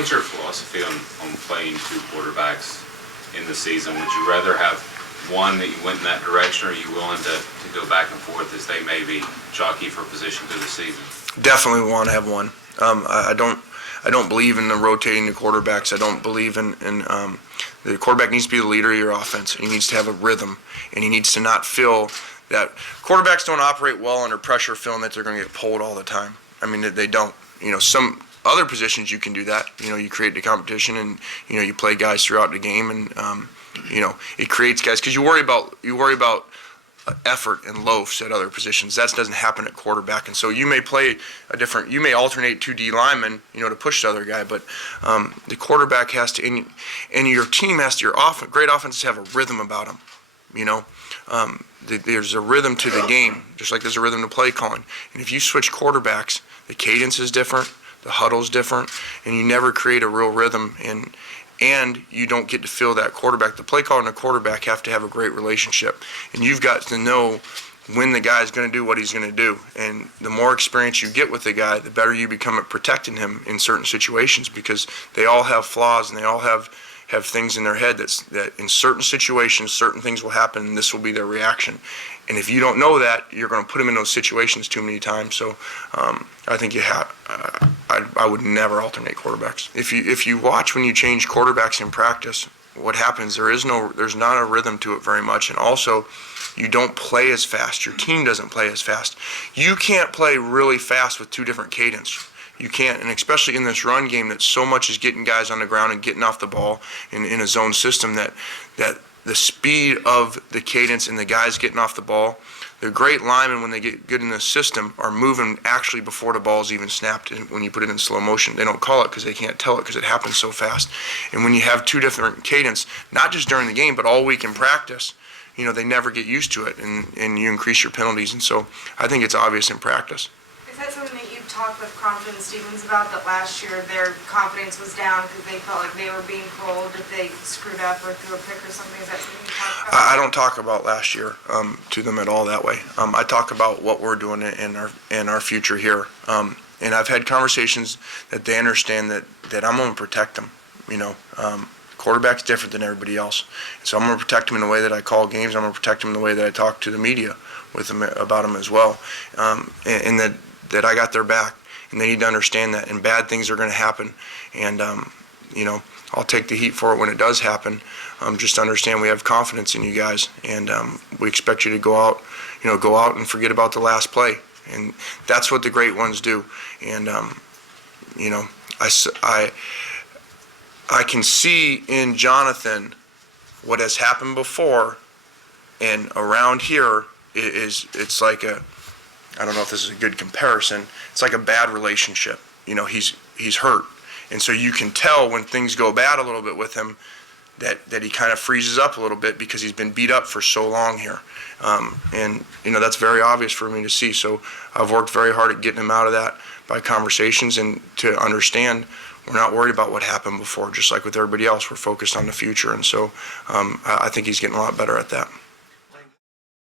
What's your philosophy on playing two quarterbacks in the season? Would you rather have one that you went in that direction, or are you willing to go back and forth as they maybe jockey for position through the season? Definitely want to have one. I don't believe in the rotating the quarterbacks. I don't believe in the quarterback needs to be the leader of your offense. He needs to have a rhythm, and he needs to not feel that quarterbacks don't operate well under pressure, feeling that they're going to get pulled all the time. I mean, they don't. Some other positions you can do that. You create the competition, and you play guys throughout the game, and it creates guys because you worry about effort and loafs at other positions. That doesn't happen at quarterback, and so you may you may alternate two D linemen, to push the other guy, but the quarterback has to, and your team has to. Great offenses have a rhythm about them. There's a rhythm to the game, just like there's a rhythm to play calling. And if you switch quarterbacks, the cadence is different, the huddle's different, and you never create a real rhythm, and you don't get to feel that quarterback. The play caller and the quarterback have to have a great relationship, and you've got to know when the guy's going to do what he's going to do. And the more experience you get with the guy, the better you become at protecting him in certain situations, because they all have flaws and they all have things in their head that in certain situations, certain things will happen, and this will be their reaction. And if you don't know that, you're going to put them in those situations too many times. So I think I would never alternate quarterbacks. If you watch when you change quarterbacks in practice, what happens? There's not a rhythm to it very much, and also you don't play as fast. Your team doesn't play as fast. You can't play really fast with two different cadence. You can't, and especially in this run game that so much is getting guys on the ground and getting off the ball in a zone system, that the speed of the cadence and the guys getting off the ball, the great linemen, when they get good in the system, are moving actually before the ball's even snapped. And when you put it in slow motion, they don't call it because they can't tell it because it happens so fast. And when you have two different cadence, not just during the game, but all week in practice, they never get used to it, and you increase your penalties. And so I think it's obvious in practice. Is that something that you talked with Crompton and Stevens about, that last year their confidence was down because they felt like they were being pulled if they screwed up or threw a pick or something? Is that something you talked about? I don't talk about last year to them at all that way. I talk about what we're doing in our future here. And I've had conversations that they understand that I'm going to protect them. Quarterback's different than everybody else. So I'm going to protect them in the way that I call games. I'm going to protect them in the way that I talk to the media with them about them as well. And that I got their back, and they need to understand that. And bad things are going to happen, and I'll take the heat for it when it does happen. Just understand we have confidence in you guys, and we expect you to go out and forget about the last play, and that's what the great ones do. And I can see in Jonathan what has happened before, and around here it's like I don't know if this is a good comparison. It's like a bad relationship. He's hurt, and so you can tell when things go bad a little bit with him that he kind of freezes up a little bit because he's been beat up for so long here, and that's very obvious for me to see. So I've worked very hard at getting him out of that by conversations, and to understand we're not worried about what happened before. Just like with everybody else, we're focused on the future, and so I think he's getting a lot better at that.